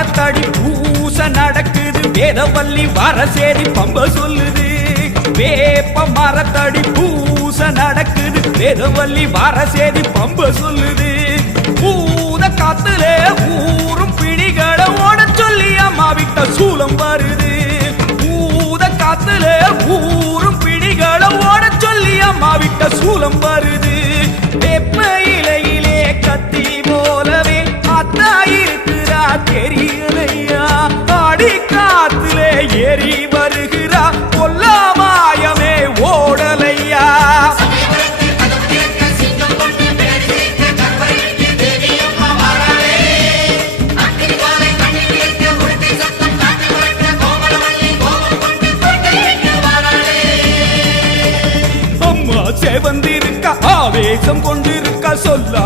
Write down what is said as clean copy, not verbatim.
மரத்தடி பூச நடக்குது வேதவல்லி வரசேரி பம்ப சொல்லுது வேப்ப மரத்தடி பூச நடக்குது வேதவல்லி வரசேரி பம்ப சொல்லுது பூத காத்துல ஊரும் பிடிகளை ஓட சொல்லி அம்மா விட்ட சூலம் வருது பூத காத்துல ஊரும் பிடிகளை ஓட சொல்லி அம்மா விட்ட சூலம் வருது வேப்ப இலையிலே கத்தி போலவே அத்தா இருக்கிறா தெரியலையா ஆடி காத்திலே ஏறி வருகிறா கொல்லாமாயமே ஓடலையா அம்மா சேவந்திருக்க ஆவேசம் கொண்டிருக்க சொல்ல